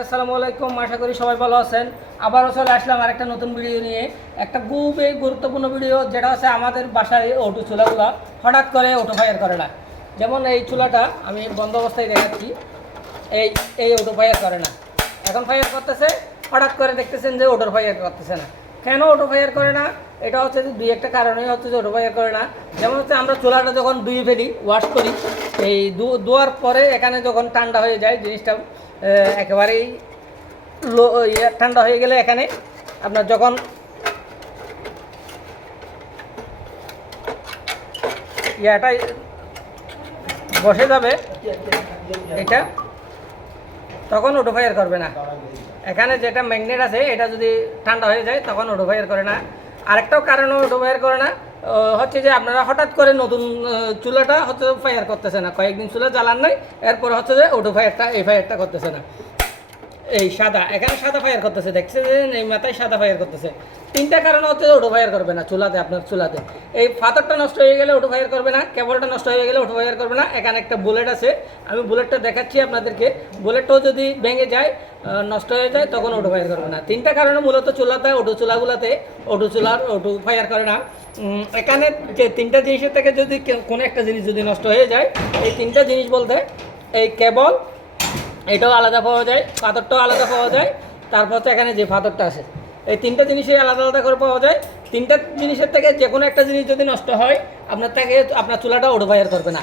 আসসালামু আলাইকুম, আশা করি সবাই ভালো আছেন। আবারও চলে আসলাম আরেকটা নতুন ভিডিও নিয়ে। একটা খুবই গুরুত্বপূর্ণ ভিডিও, যেটা হচ্ছে আমাদের বাসায় অটো চুলাগুলো হঠাৎ করে অটো ফায়ার করে না। যেমন এই চুলাটা আমি বন্ধ অবস্থায় দেখাচ্ছি, এই এই অটো ফায়ার করে না। এখন ফায়ার করতেছে, হঠাৎ করে দেখতেছেন যে অটো ফায়ার করতেছে না। কেন অটো ফায়ার করে না? এটা হচ্ছে যে দুই একটা কারণেই হচ্ছে যে অটো ফায়ার করে না। যেমন হচ্ছে আমরা চুলাটা যখন ধুয়ে ফেলি ওয়াশ করি, এই ধোয়ার পরে এখানে যখন ঠান্ডা হয়ে যায়, জিনিসটা একেবারেই লো ইয়ে ঠান্ডা হয়ে গেলে এখানে আপনার যখন ইয়াটা বসে যাবে, এটা, তখন অটো ফায়ার করবে না। এখানে যেটা ম্যাগনেট আছে, এটা যদি ঠান্ডা হয়ে যায়, তখন অটো ফায়ার করে না। আরেকটাও কারণে অটো ফায়ার করে না হচ্ছে যে আপনারা হঠাৎ করে নতুন চুলাটা হচ্ছে ফায়ার করতেছে না। কয়েকদিন চুলা জ্বালান নাই, এরপর হচ্ছে যে ওটো ফায়ারটা এই ফায়ারটা করতেছে না। এই সাদা, এখানে সাদা ফায়ার করতেছে দেখছে যে এই মাথায় সাদা ফায়ার করতেছে। তিনটা কারণ হচ্ছে ওটো ফায়ার করবে না, চুলাতে, আপনার চুলাতে। এই ফাতরটা নষ্ট হয়ে গেলে ওটো ফায়ার করবে না, কেবলটা নষ্ট হয়ে গেলে ওটো ফায়ার করবে না। এখানে একটা বুলেট আছে, আমি বুলেটটা দেখাচ্ছি আপনাদেরকে। বুলেটটাও যদি ভেঙে যায় নষ্ট হয়ে যায়, তখন ওটো ফায়ার করবে না। তিনটা কারণে মূলত চুলাতে, ওটো চুলাগুলোতে, ওটো চুলার ওটো ফায়ার করে না। এখানে যে তিনটা জিনিসের থেকে যদি কোনো একটা জিনিস যদি নষ্ট হয়ে যায়, এই তিনটা জিনিস বলতে, এই কেবল এটাও আলাদা পাওয়া যায়, পাথরটাও আলাদা পাওয়া যায়, তারপর হচ্ছে এখানে যে পাথরটা আছে, এই তিনটা জিনিসই আলাদা আলাদা করে পাওয়া যায়। তিনটা জিনিসের থেকে যে কোনো একটা জিনিস যদি নষ্ট হয়, আপনার থেকে আপনার চুলাটা ওটো ফায়ার করবে না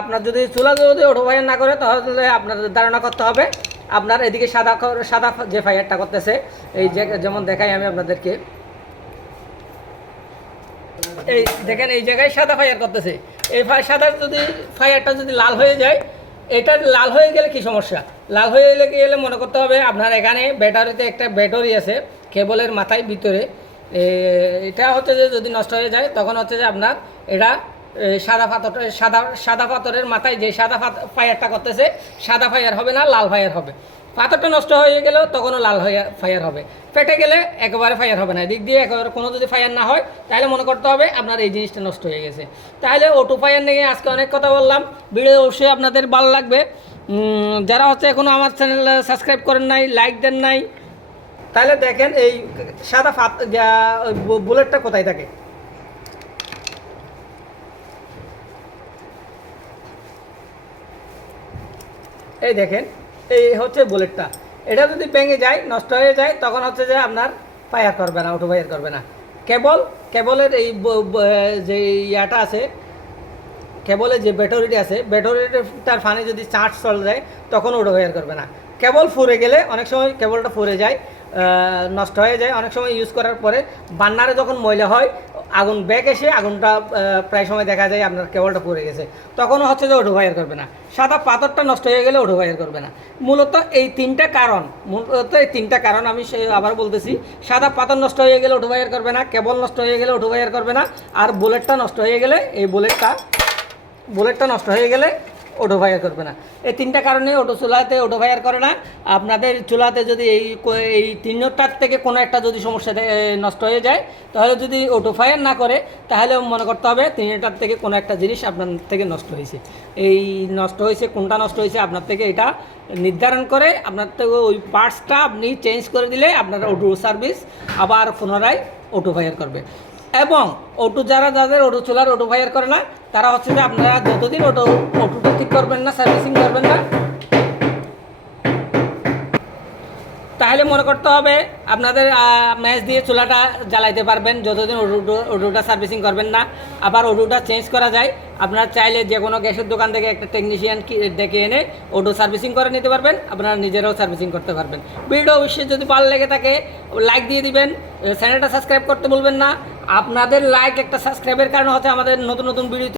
আপনার যদি চুলা যদি ওটো ফায়ার না করে, তাহলে আপনার ধারণা করতে হবে, আপনার এদিকে সাদা সাদা যে ফায়ারটা করতেছে, এই যেমন দেখাই আমি আপনাদেরকে। এই দেখেন, এই জায়গায় সাদা ফায়ার করতেছে। এই ফায়ার, সাদা যদি ফায়ারটা যদি লাল হয়ে যায় এটা লাল হয়ে গেলে কি সমস্যা? লাল হয়ে গেলে গেলে মনে করতে হবে আপনার এখানে ব্যাটারিতে একটা ব্যাটারি আছে, কেবলের মাথায় ভিতরে। এটা হচ্ছে যে যদি নষ্ট হয়ে যায়, তখন হচ্ছে যে আপনার এটা সাদা পাথর, সাদা সাদা পাথরের মাথায় যে সাদা ফায়ারটা করতেছে, সাদা ফায়ার হবে না, লাল ফায়ার হবে। পাথরটা নষ্ট হয়ে গেলেও তখনও লাল হয়ে ফায়ার হবে। ফেটে গেলে একেবারে ফায়ার হবে না। এদিক দিয়ে একেবারে কোনো যদি ফায়ার না হয়, তাহলে মনে করতে হবে আপনার এই জিনিসটা নষ্ট হয়ে গেছে। তাহলে অটো ফায়ার নিয়ে আজকে অনেক কথা বললাম। ভিডিও অবশ্যই আপনাদের ভালো লাগবে। যারা হচ্ছে এখনও আমার চ্যানেল সাবস্ক্রাইব করেন নাই লাইক দেন নাই, তাহলে দেখেন এই সাদা ফাত বুলেটটা কোথায় থাকে? এই দেখেন। এই হচ্ছে বুলেটটা। এটা যদি ভেঙে যায়, নষ্ট হয়ে যায়, তখন হচ্ছে যে আপনার ফায়ার করবে না অটো ফায়ার করবে না। কেবল, কেবলের এই যে ইয়াটা আছে, কেবলের যে ব্যাটারিটা আছে ব্যাটারিটার ফানে যদি চার্জ চলে যায়, তখন অটো ফায়ার করবে না। কেবল ফুরে গেলে অনেক সময় কেবলটা ফুরে যায় নষ্ট হয়ে যায়। অনেক সময় ইউজ করার পরে বান্নারে যখন ময়লা হয়, আগুন ব্যাক এসে আগুনটা প্রায় সময় দেখা যায় আপনার কেবলটা পুড়ে গেছে। তখনও হচ্ছে যে ওটো ফায়ার করবে না। সাদা পাথরটা নষ্ট হয়ে গেলে ওটো ফায়ার করবে না। মূলত এই তিনটা কারণ, মূলত এই তিনটা কারণ আমি আবার বলতেছি, সাদা পাথর নষ্ট হয়ে গেলে ওটো ফায়ার করবে না, কেবল নষ্ট হয়ে গেলে ওটো ফায়ার করবে না, আর বুলেটটা নষ্ট হয়ে গেলে এই বুলেটটা বুলেটটা নষ্ট হয়ে গেলে অটো ফায়ার করবে না। এই তিনটা কারণে অটো চুলাতে অটো ফায়ার করে না। আপনাদের চুলাতে যদি এই এই তিনটার থেকে কোনো একটা যদি সমস্যা নষ্ট হয়ে যায়, তাহলে যদি অটো ফায়ার না করে, তাহলে মনে করতে হবে তিনটার থেকে কোনো একটা জিনিস আপনার থেকে নষ্ট হয়েছে। এই নষ্ট হয়েছে, কোনটা নষ্ট হয়েছে, আপনার থেকে এটা নির্ধারণ করে আপনার থেকে ওই পার্টসটা আপনি চেঞ্জ করে দিলে আপনার অটো সার্ভিস আবার পুনরায় অটো ফায়ার করবে। এবং অটো যারা যাদের অটো চলার, অটো ফায়ার করে না, তারা হচ্ছে যে আপনারা যতদিন অটো, অটোটা ঠিক করবেন না সার্ভিসিং করবেন না, তাহলে মনে করতে হবে আপনাদের ম্যাচ দিয়ে চুলাটা জ্বালাইতে পারবেন, যতদিন অটো অটোটা সার্ভিসিং করবেন না। আবার অটোটা চেঞ্জ করা যায়, আপনারা চাইলে যে কোনো গ্যাসের দোকান থেকে একটা টেকনিশিয়ান ডেকে এনে অটো সার্ভিসিং করে নিতে পারবেন, আপনারা নিজেরাও সার্ভিসিং করতে পারবেন। ভিডিও অবশ্যই যদি ভালো লেগে থাকে লাইক দিয়ে দিবেন, চ্যানেলটা সাবস্ক্রাইব করতে বলবেন না আপনাদের লাইক একটা সাবস্ক্রাইবের কারণে হচ্ছে আমাদের নতুন নতুন ভিডিও